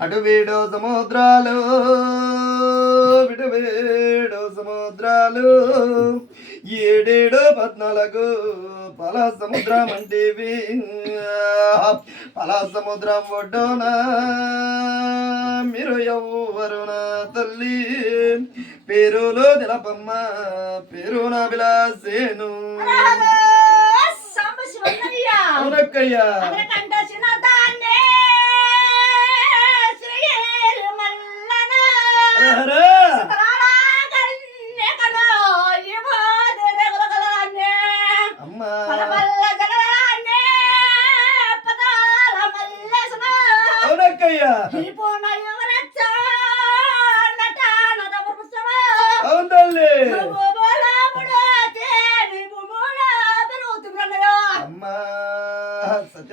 అటువేడో సముద్రాలు విడువేడో సముద్రాలు. ఏడేడో పద్నాలుగు పల సముద్రం అంటేవి. పల సముద్రం ఒడ్డోన మీరు ఎవ్వరు నా తల్లి? పేరులో నిలపమ్మ పేరు నా విలాసేను అవునక్కయ్యా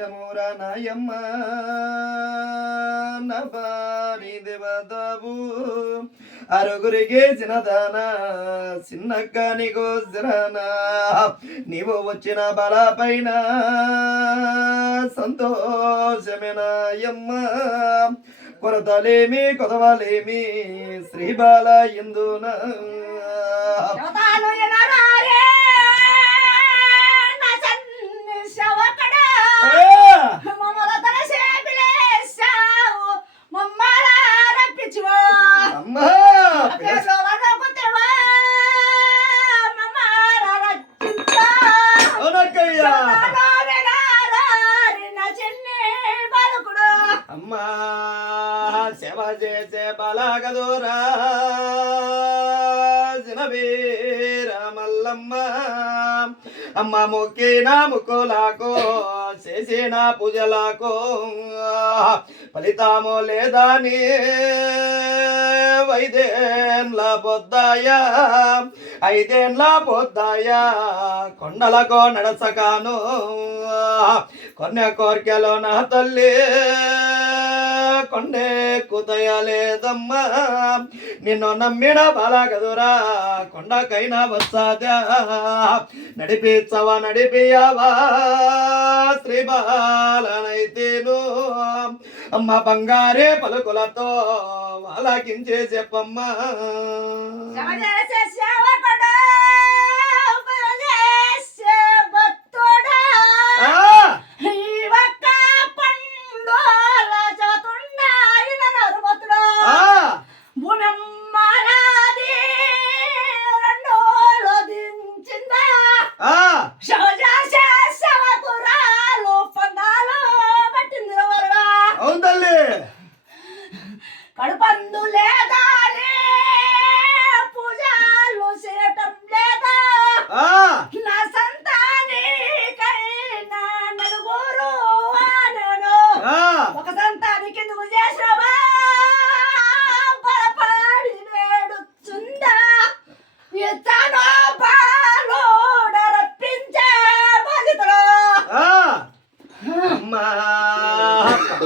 సత్యమూర నాయమ్మ నబాని దేవదావు అరుగురికి చిన్నదాన చిన్నక్క నీకు సిరానా నీవు వచ్చిన బల పైన సంతోషమేనాయమ్మ. కొరతలేమి కొదవలేమి శ్రీ బాల చేసే బలగదురా. సినవీర మల్లమ్మ. అమ్మ ముక్కి నా ముక్కులాకో. చేసిన పూజలకు ఫలితామో లేదని వైదేన్ల పొద్దాయా ఐదేండ్ల పొద్దాయా కొండలకు నడసకాను కొన్న కోరికలో నా తల్లి కొండే కుదయలేదమ్మా నిన్ను నమ్మిన బలగదురా కొండకైనా వస్తాదా నడిపించవా నడిపియావా శ్రీ బాలనైతేను అమ్మ బంగారే పలుకులతో వాళ్ళకించే చెప్పమ్మా.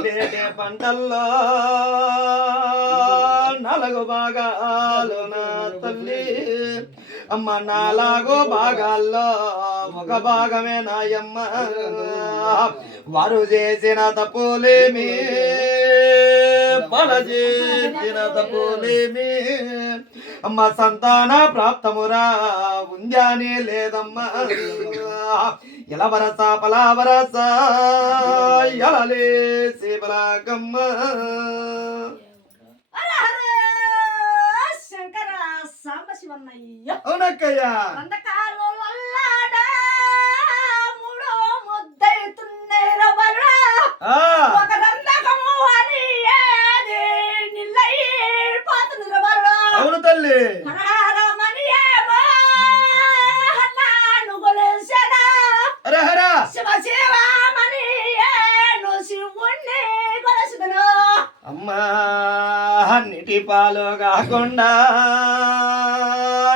వేటే పంటల్లో నాలుగు భాగాలు నా తల్లి. అమ్మ నాలుగు భాగాల్లో ఒక భాగమే నాయమ్మ. వారు చేసిన తప్పులేమి? పల చేసిన తప్పులేమి? అమ్మ సంతాన ప్రాప్తమురా ఉందానే లేదమ్మా. ఇలా వరస పలా వరస? ఎలలే శివలాగమ్మ హర హర శంకర సాంబశివన్నయ్య. అవునక్కయ్య. అమ్మా నీటి పాలు కాకుండా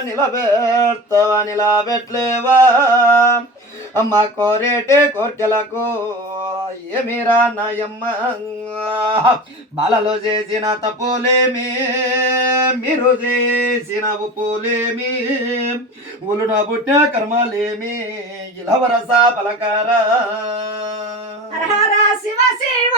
నిలబెడతావా నిలబెట్లేవా అమ్మ కోరేటే కోర్కెలకు ఏమిరా నాయమ్మ బాలలో చేసిన తప్పులేమి మీరు చేసిన ఉప్పులేమి? ఉలుడ పుట్ట కర్మలేమి? ఇలవరస పలకార. శివ శివ